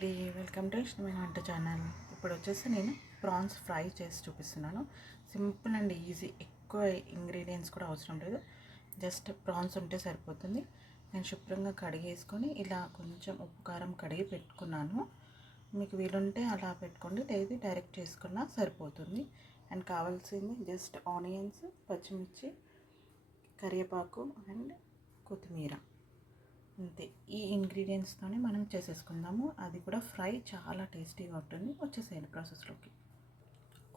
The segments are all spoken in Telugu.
అండి, వెల్కమ్ టు ఇష్టమైన వంట ఛానల్. ఇప్పుడు వచ్చేసి నేను ప్రాన్స్ ఫ్రై చేసి చూపిస్తున్నాను. సింపుల్ అండ్ ఈజీ, ఎక్కువ ఇంగ్రీడియంట్స్ కూడా అవసరం లేదు. జస్ట్ ప్రాన్స్ ఉంటే సరిపోతుంది. నేను శుభ్రంగా కడిగేసుకొని ఇలా కొంచెం ఉప్పు కారం కడిగి పెట్టుకున్నాను. మీకు వీలుంటే అలా పెట్టుకోండి, లేదు డైరెక్ట్ చేసుకున్నా సరిపోతుంది. అండ్ కావాల్సింది జస్ట్ ఆనియన్స్, పచ్చిమిర్చి, కరివేపాకు అండ్ కొత్తిమీర, అంతే. ఈ ఇంగ్రీడియంట్స్తోనే మనం చేసేసుకుందాము. అది కూడా ఫ్రై చాలా టేస్టీగా ఉంటుంది. వచ్చేసేయండి ప్రాసెస్లోకి.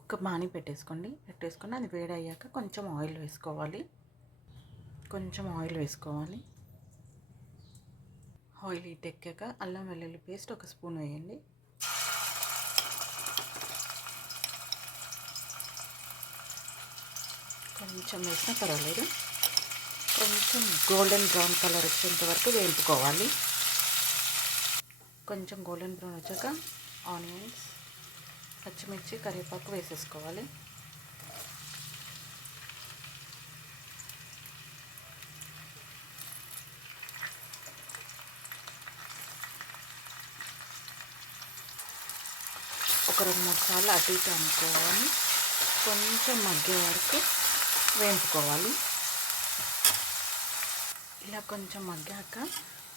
ఒక బాణీ పెట్టేసుకొని అది వేడయ్యాక కొంచెం ఆయిల్ వేసుకోవాలి. ఆయిల్ హీట్ ఎక్కాక అల్లం వెల్లుల్లి పేస్ట్ ఒక స్పూన్ వేయండి. కొంచెం వేసినా పర్వాలేదు. కొంచెం గోల్డెన్ బ్రౌన్ కలర్ వచ్చేంత వరకు వేపుకోవాలి. కొంచెం గోల్డెన్ బ్రౌన్ వచ్చాక ఆనియన్స్, పచ్చిమిర్చి, కరివేపాకు వేసేసుకోవాలి. ఒక 2-3 సార్లు అటు ఇటు అనుకోవాలి. కొంచెం మగ్గే వరకు వేపుకోవాలి. ఇలా కొంచెం మగ్గాక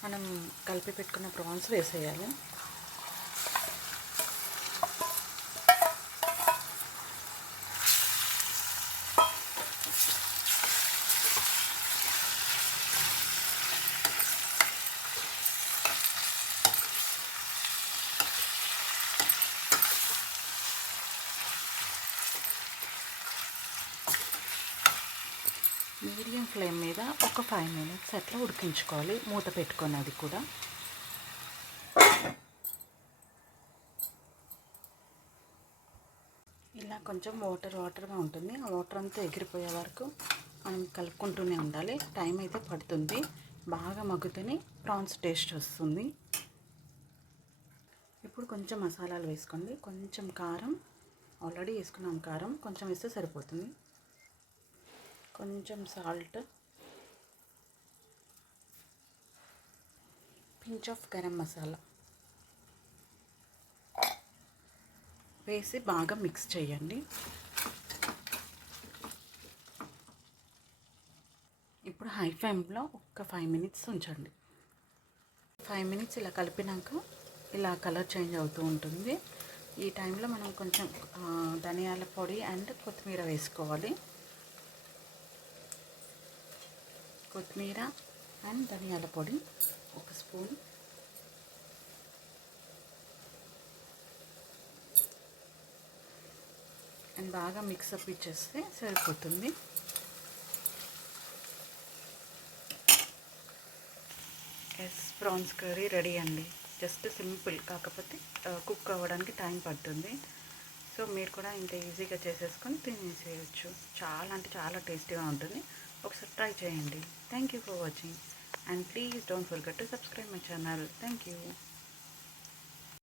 మనం కలిపి పెట్టుకున్న ప్రాన్స్ వేసేయాలి. మీడియం ఫ్లేమ్ మీద ఒక 5 మినిట్స్ అట్లా ఉడికించుకోవాలి, మూత పెట్టుకొని. అది కూడా ఇలా కొంచెం వాటర్గా ఉంటుంది. ఆ వాటర్ అంతా ఎగిరిపోయే వరకు మనం కలుపుకుంటూనే ఉండాలి. టైం అయితే పడుతుంది. బాగా మగ్గుతూనే ప్రాన్స్ టేస్ట్ వస్తుంది. ఇప్పుడు కొంచెం మసాలాలు వేసుకోండి. కొంచెం కారం, ఆల్రెడీ వేసుకున్నాం కారం, కొంచెం వేస్తే సరిపోతుంది. కొంచెం salt, pinch of garam masala వేసి బాగా మిక్స్ చేయండి. ఇప్పుడు హై ఫ్లేమ్లో ఒక 5 మినిట్స్ ఉంచండి. 5 మినిట్స్ ఇలా కలిపినాక ఇలా కలర్ చేంజ్ అవుతూ ఉంటుంది. ఈ టైంలో మనం కొంచెం ధనియాల పొడి అండ్ కొత్తిమీర వేసుకోవాలి. కొత్తిమీర అండ్ ధనియాల పొడి ఒక స్పూన్, అండ్ బాగా మిక్సప్ ఇచ్చేస్తే సరిపోతుంది. ప్రాన్స్ కర్రీ రెడీ అండి. జస్ట్ సింపుల్, కాకపోతే కుక్ అవ్వడానికి టైం పడుతుంది. సో మీరు కూడా ఇంత ఈజీగా చేసేసుకొని తినేసేయచ్చు. చాలా అంటే చాలా టేస్టీగా ఉంటుంది. ఒకసారి ట్రై చేయండి. Thank you for watching and please don't forget to subscribe my channel. Thank you.